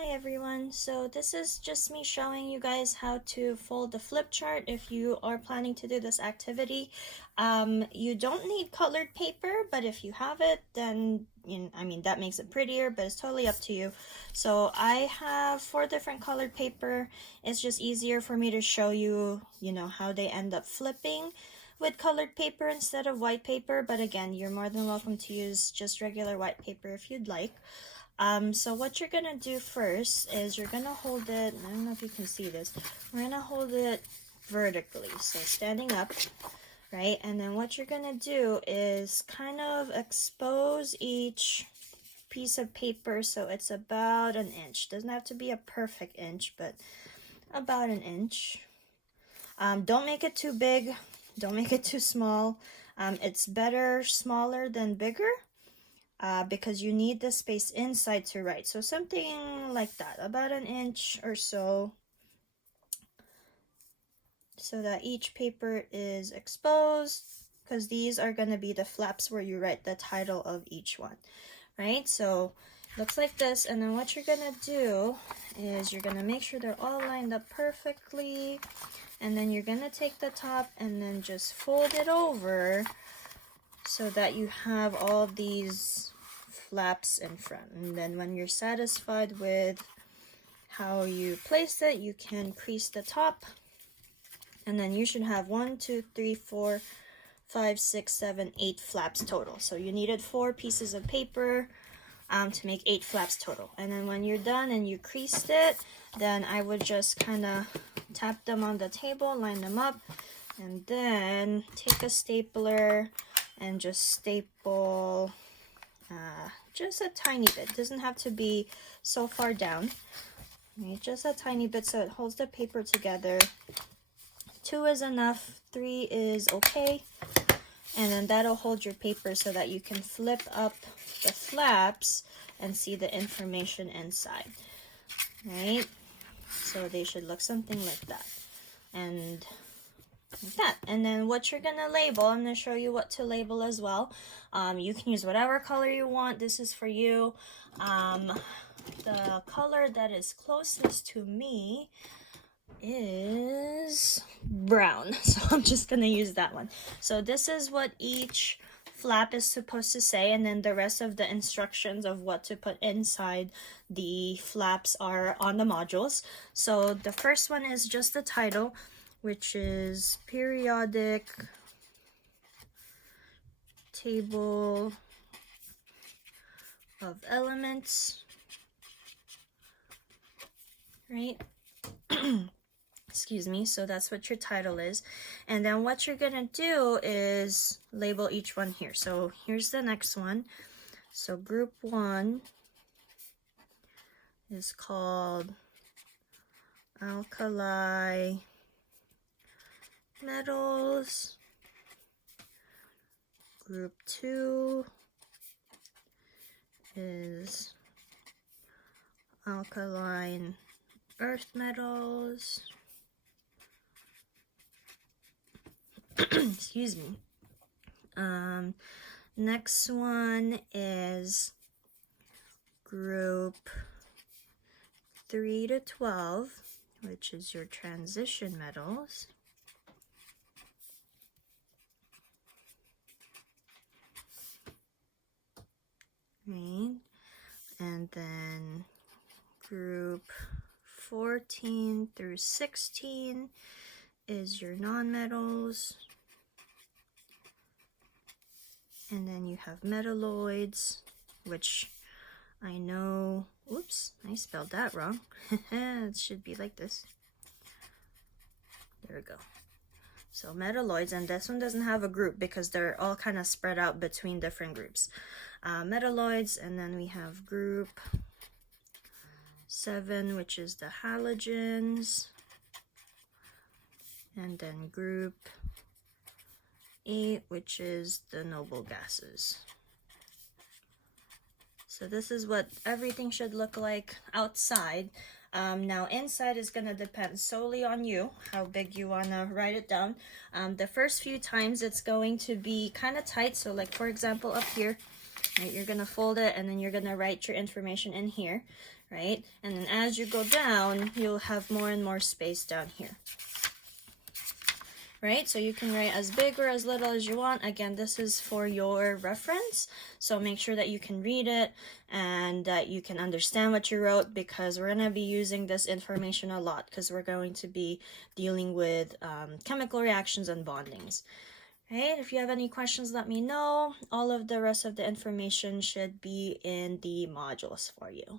Hi everyone, so this is just me showing you guys how to fold the flip chart if you are planning to do this activity. You don't need colored paper, but if you have it, then that makes it prettier, but it's totally up to you. So I have 4 different colored paper. It's just easier for me to show you, how they end up flipping with colored paper instead of white paper, but again, you're more than welcome to use just regular white paper if you'd like. So what you're gonna do first is you're gonna hold it, I don't know if you can see this, we're gonna hold it vertically, so standing up, right? And then what you're gonna do is kind of expose each piece of paper so it's about an inch. Doesn't have to be a perfect inch, but about an inch. Don't make it too big, don't make it too small. It's better smaller than bigger. Because you need the space inside to write. So something like that, about an inch or so that each paper is exposed, because these are going to be the flaps where you write the title of each one, right? So looks like this, and then what you're going to do is you're going to make sure they're all lined up perfectly, and then you're going to take the top and then just fold it over so that you have all these flaps in front. And then when you're satisfied with how you placed it, you can crease the top, and then you should have 1, 2, 3, 4, 5, 6, 7, 8 flaps total. So you needed 4 pieces of paper to make 8 flaps total. And then when you're done and you creased it, then I would just kind of tap them on the table, line them up, and then take a stapler and just staple just a tiny bit. It doesn't have to be so far down, right? Just a tiny bit so it holds the paper together. 2 is enough, 3 is okay, and then that'll hold your paper so that you can flip up the flaps and see the information inside, right? So they should look something like that, and like that. And then what you're gonna label, I'm gonna show you what to label as well. You can use whatever color you want. This is for you. The color that is closest to me is brown, so I'm just gonna use that one. So this is what each flap is supposed to say, and then the rest of the instructions of what to put inside the flaps are on the modules. So the first one is just the title, which is periodic table of elements, right? Excuse me. So that's what your title is. And then what you're gonna do is label each one here. So here's the next one. So group 1 is called alkali metals. Group 2 is alkaline earth metals. Excuse me. Next one is group 3 to 12, which is your transition metals. Right, and then group 14 through 16 is your nonmetals, and then you have metalloids, which I know, oops, I spelled that wrong. It should be like this. There we go. So metalloids, and this one doesn't have a group because they're all kind of spread out between different groups. Metalloids, and then we have group 7, which is the halogens, and then group 8, which is the noble gases. So this is what everything should look like outside. Now inside is going to depend solely on you, how big you want to write it down. The first few times it's going to be kind of tight, so like for example up here, right? You're gonna fold it and then you're gonna write your information in here, right? And then as you go down, you'll have more and more space down here. Right, so you can write as big or as little as you want. Again, this is for your reference, so make sure that you can read it and that you can understand what you wrote, because we're going to be using this information a lot because we're going to be dealing with chemical reactions and bondings. Right, if you have any questions, let me know. All of the rest of the information should be in the modules for you.